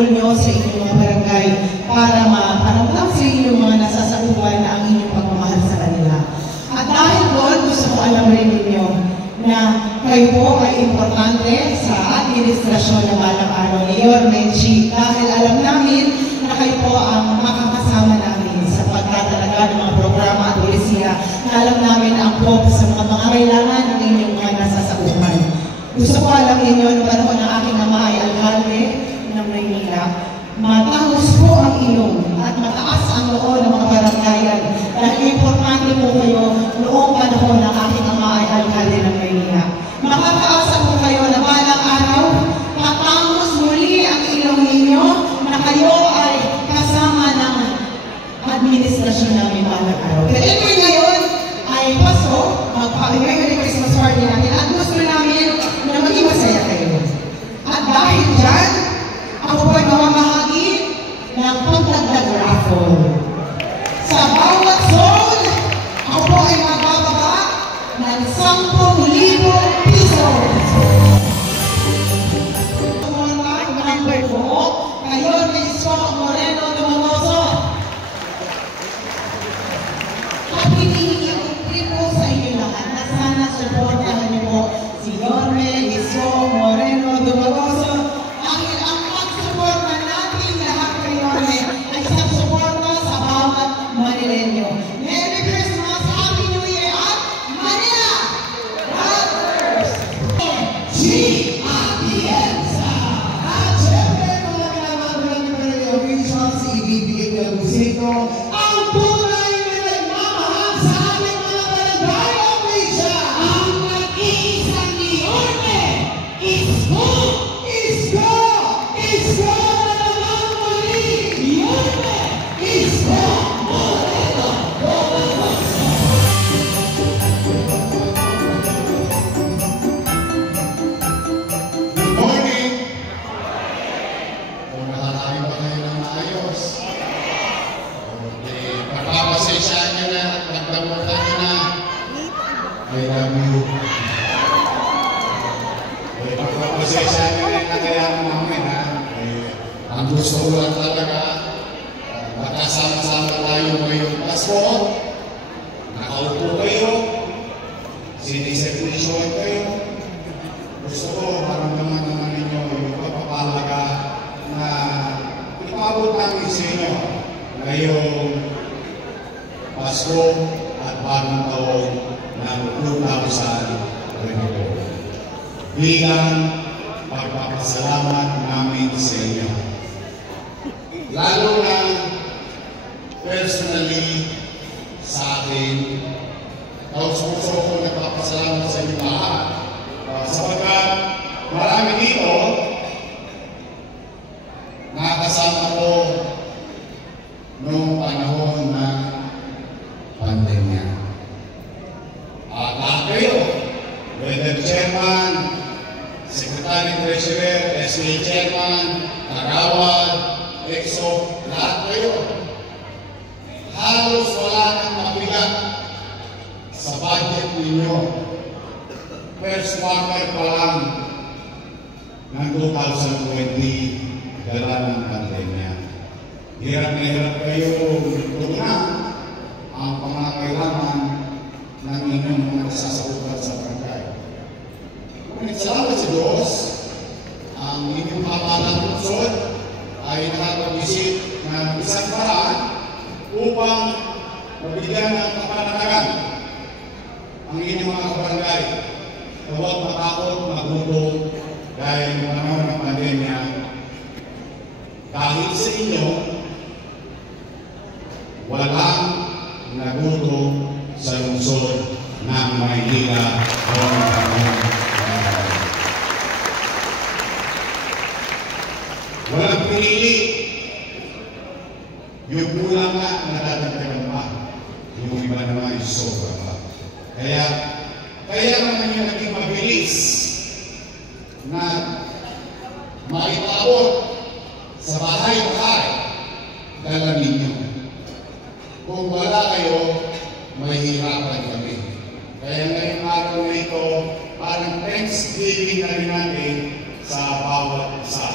role nyo sa inyong mga barangay para maparamdam sa inyong mga nasasakupan na ang inyong pagmamahal sa kanila. At dahil doon, gusto ko alam rin ninyo na kayo po ay importante sa administrasyon ng balang araw ni Yorme G. Dahil alam namin na kayo po ang makakasama namin sa pagtatalaga ng mga programa at polisiya na alam namin ang focus sa mga pangangailangan ng inyong mga nasasakupan. Gusto ko alam ninyo na panahon ng aking ama ay alkalde ng Maynila. Matangos po ang ilong at mataas ang loob ng mga barangayan dahil importante po kayo noong panahon ng aking ama ay alkalde ng Maynila. Makakaasa po kayo na balang araw, matangos muli ang ilong ninyo na kayo ay kasama ng administrasyon namin balang araw. Kaya anyway ngayon ay Pasko, magpapagay Christmas party natin at gusto namin na maging masaya kayo. At dahil dyan, ako po ay mamamahagi ng pagdagdag raffle. Sa bawat zone, ako po ay magbababa ng 10,000 pesos. Number po, kayo ni Isko Moreno Dumagoso. At hinihingi po sa inyo lahat na sana supportahan niyo po si Yorme Isko Moreno Dumagoso. Dahil ang pagsuporta natin lahat kay Yorme ay sa suporta sa bawat Manileño. Merry Christmas, Happy New Year at Manila Brothers! G-Atienza! At syempre, mga kailangan ng yung Christmas, ibibigay ng musiko ang tunay na nagmamahal sa ating mga barangay official. Ang nag-iisang ni Yorme, Isko! Isko! Isko na naman muli! Yorme! Isko! Moreno! Dumagoso! Good morning! Kung nakakain ba kayo ng maayos? Okay, pagpapasensyaan nyo na at pagdamutan nyo na. I love you. Okay, pagpapasensyaan nyo na yung nagayaman namin, ha? Ang gusto ko lang talaga, magkasama-sama tayo ngayong Pasko. Nakaupo kayo, siniservisyon kayo. Gusto ko, maramdaman naman ninyo yung pagpapalaga na ipabot namin sa inyo ngayong Pasko at bagong taon ng 2022. Bilang pagpapasalamat namin sa inyo. Lalo na personally sa akin, puso ko nagpapasalamat sa inyo lahat. Sapagkat marami dito nakasama ko noong panahon ng pandemya. At lahat kayo, whether chairman, secretary treasurer, SME chairman, tagawad, EXO, lahat kayo, halos wala nang mabigat sa budget ninyo. First quarter pa lang ng 2020, dala ng pandemya. Hirap na hirap kayo tugunan ang pangangailangan ng inyong mga nasasakupan sa barangay. Ngunit salamat sa Diyos, ang inyong pamahalang lungsod ay nakapag-isip ng isang paraan upang mabigyan ng kapanatagan ang inyong mga barangay. Huwag matakot, magutom dahil panahon ng pandemya. Dahil sa inyo, walang nagutom sa lungsod ng Maynila o ng panahon. Walang pinili. Yung kulang nga, nadadagdagan pa. Yung iba naman ay sobra pa. Kaya naman yung naging mabilis na maipabot sa bahay-bahay dala ninyo. Kung wala kayo, mahihirapan kami. Kaya ngayong araw na ito, parang Thanksgiving na rin natin sa bawat isa.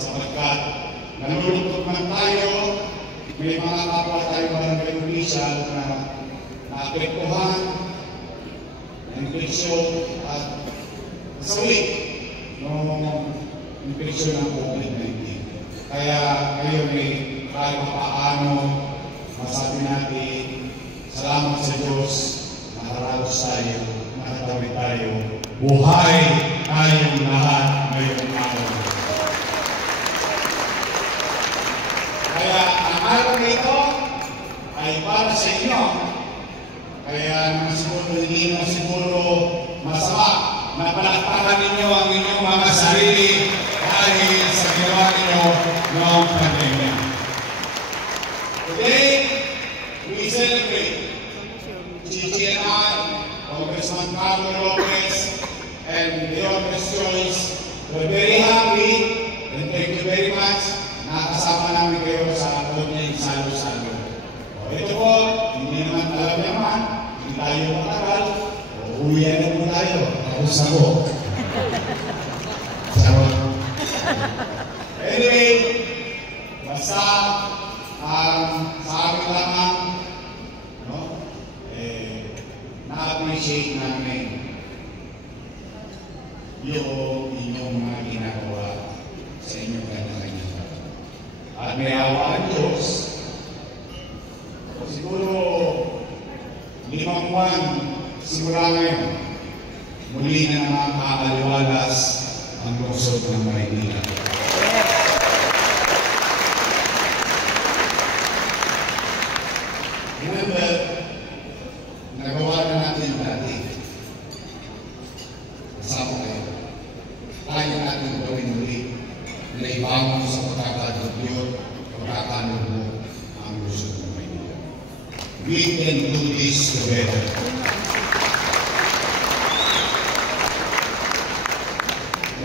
Sapagkat nalulungkot man tayo, may mga kapwa tayo barangay official na naapektuhan ng infeksyon at sawi ng infeksyon ng COVID-19. Kaya ngayon kahit paano masabi natin, salamat sa Diyos, nakaraos tayo, nakatawid tayo, buhay tayong lahat ngayong araw. Kaya ang araw na ito ay para sa inyo. Kaya hindi na siguro masama na palakpakan ninyo ang inyong mga sarili dahil sa ginawa ninyo noong pandemya. Today, we celebrate Chichi and I, Congressman Carlo Lopez, and the Honor's Choice. We're very happy and thank you very much. Nakasama namin kayo sa Konyang Salo-Salo. Ito po, hindi naman alam naman, hindi tayo matagal, uwihan na po tayo. Tapos ako. Sarot. Anyway, basta sa amin lamang, na-appreciate namin yung inyong mga ginagawa sa inyong kanya-kanya. At may awa ang Diyos, siguro 5 buwan, simula ngayon, muli na naman kaaliwalas ang lungsod ng Maynila. Remember, nagawa na natin dati. Kasama kayo. Kaya natin gawin muli na ibangon sa pagkakadugyot, pagkakanubo ang lungsod ng Maynila. We can do this together.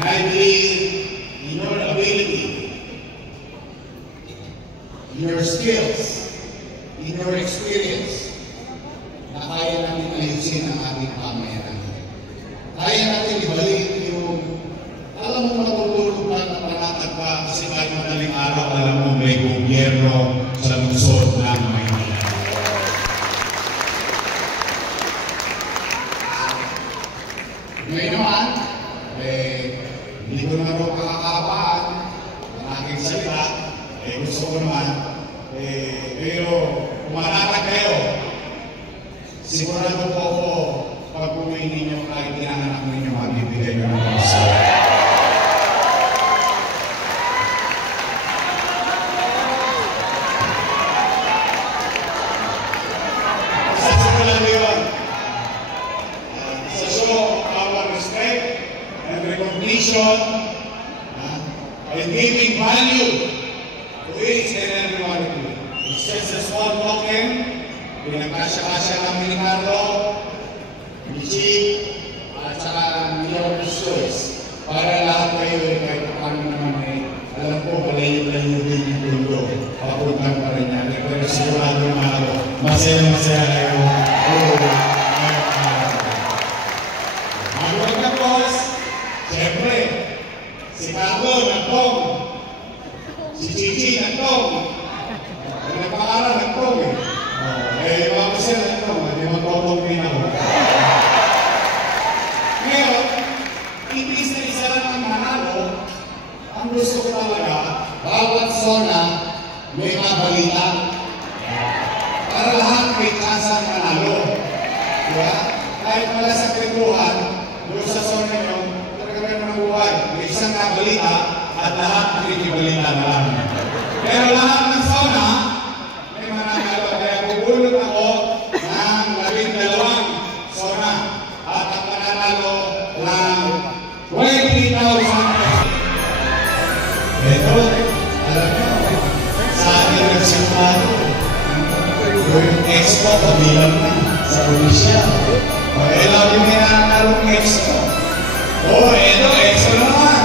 And I believe in your ability, in your skills, in your experience, na kaya natin ayusin ang ating pamayanan. Kaya natin ibalik yung, alam mo matutulog ka at panatag ka kasi kahit madaling araw, alam mo may gobyerno sa lungsod ng Maynila. Ngayon naman, hindi ko naman rin kakakapaan ang aking salita, gusto ko naman, pero kumanatag kayo, sigurado po ako, pag uwi ninyo kahit tinahanak ninyo, magbibigay nyo ng pansin. Sa simulan yun, sa show of our respect and recognition and giving value to each and every one of you. It's just a small token. Pinagkasya-kasya kami ni Carlo, ni Chief, at saka ni Honor's Choice. Para lahat kayo kahit paano naman alam ko, malayo-layo din yung mundo. Papuntang pa rin natin. Pero sigurado na ako, masaya-masaya kayo. Magwag na boss, siyempre, si Carlo nagtong, si Chichi nagtong, nagpakaran nagtong bago sila ito, hindi magtotong din ako. Ngayon, imbis na isa lang ang manalo, ang gusto ko talaga, bawat zona may mga balita. Para lahat may kasang manalo. Diba? Kahit wala sa kwentuhan, doon sa zona nyo, talaga rin mga buhay. May isang kabalita at lahat nakikibalita na lang. Pero lahat ng zona, may mananalo. Kaya bubulot ako ng 12 zona at ang mananalo ng 20,000 pesos. Ito, alam nyo, sa akin nagsimula yung expo, kabilang na sa Tunisia. Lagi may nananalong expo. Ito, expo naman.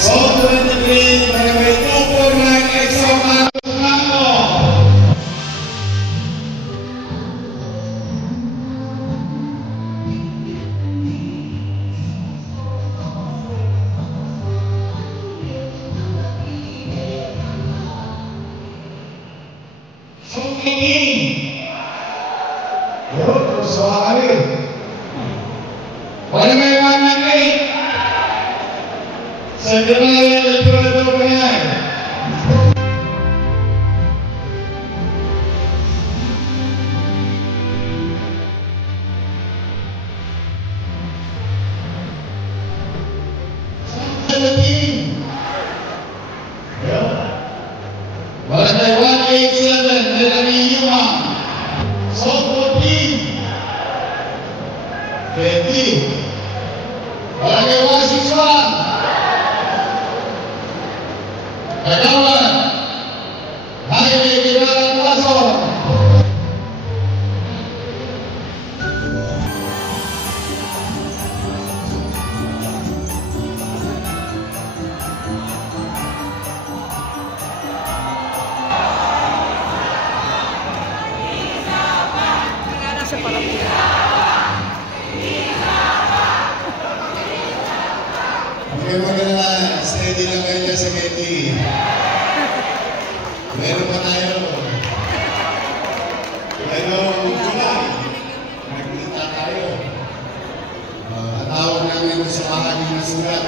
So, 23, may 249 expo manalo. 18. Yun, gusto ka kami. Wala may 1 ng 8. Sa General Electoral pa yan. Barangay 187, Melanie Yuma. South 14. 20. Barangay 161. Kagawan. Jaime Guevara Corazon. Okay, maganda. Steady lang kayo dyan sa Getty. Meron pa tayo. Pero July, nagkita tayo. Ang tawag namin sa bahagi ng sulat,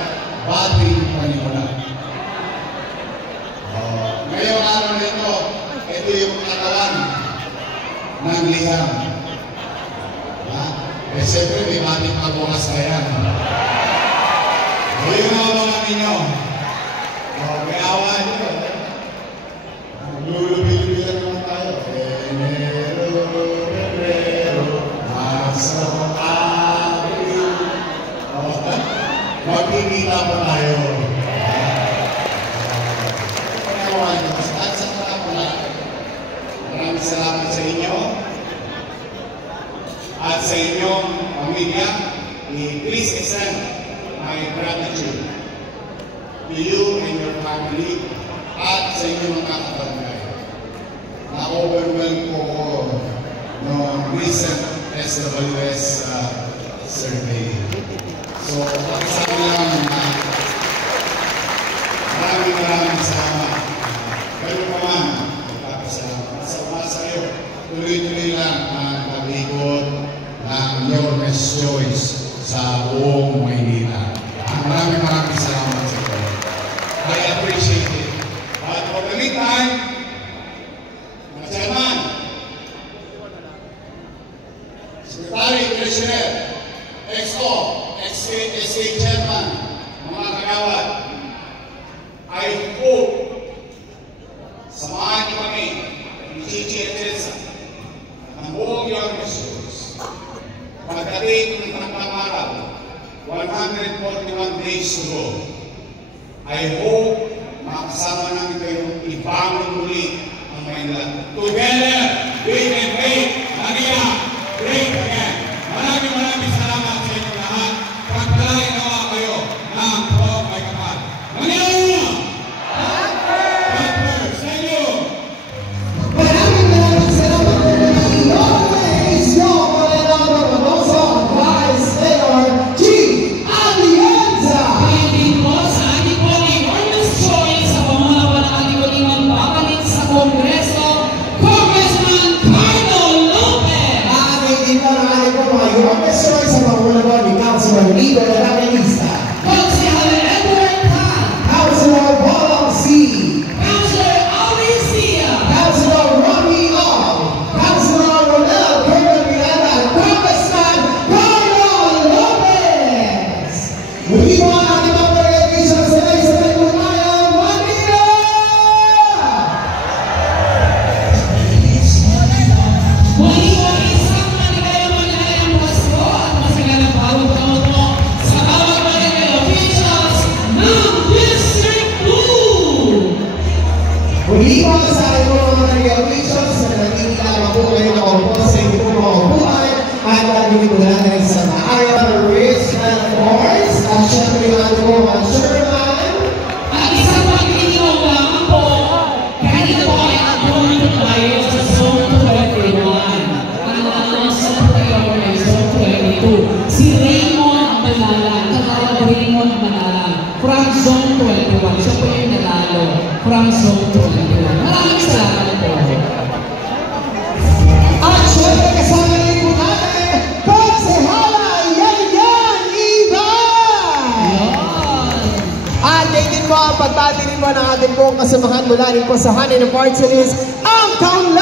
Bating Panimula. Ngayong araw nito, ito yung katawan ng liham. Eh, siyempre, may bating pagbukas na yan. Ayun ang mga ninyo. May awa nyo. Lulubi-lubi lang naman tayo. Enero, Febrero, Marso, Abril. Magkikita pa tayo. Awa nyo. At sa pala, maraming salamat sa inyo. At sa inyong pamilya, please extend my gratitude to you and your family at sa inyong mga kabarangay. Na-overwhelm ko no recent SWS survey. So, sabi lang na maraming salamat. Pero naman, magpapasalamat. Sa iyo, tuloy-tuloy lang ang pag-ikot ng your best choice sa buong Maynila. Maraming salamat sa inyo. I appreciate it. But for the meantime, mga chairman, secretary, treasurer, exco, SK chairman, mga kagawad, I hope samahan niyo kami ni Chichi Etienza ng buong your resource. Pagdating ng araw, 141 days to go. I hope makasama namin kayo ibangon muli ang Maynila. Together, we can make Manila great again. Maraming salamat sa inyo lahat. Pagpalain nawa kayo ng Prof. May Kapal. Manila! Thank you! Maraming salamat po natin. Always your Vice Mayor G. Alianza. Hindi po sa ating pong Ordinance Choice sa pamumuno ng ating pong magbabalit sa Kongreso, Congressman Carlo Lopez. Hindi pa na ating po mga Ordinance Choice sa pamumuno ni Councilor Lido Evangelista. Councilor Edward Tan. Councilor Bolang C. Councilor Alicia. Councilor Ronnie Ong. Councilor Ronel Kerwin Miranda. Congressman Carlo Lopez. Muli po ang ating mga presentation sa Tagpumayang Manila! Muli po isang maligayang Pasko at masagalang bawat taon po sa bawat barangay officials ng District 2. Muli po sa ating mga regulations na nagkikilala po kayo na opo sa inyo po mga buhay at nagiging po natin sa maayang risk and force at syempre yung ating mga chairman. At isang pagkiniwang lamang po, kahit na po ay upload tayo sa Zone 21. Ang Zone tayo ay Zone 22. Si Raymond Manalang, kagawad Raymond Manalang, from Zone 21. Siya po yung nanalo from Zone 21. Maraming salamat po. Kainin mo ang pagbati mo ng ating buong kasamahan mula rin po sa Hanin ng Party List, ang Countdown!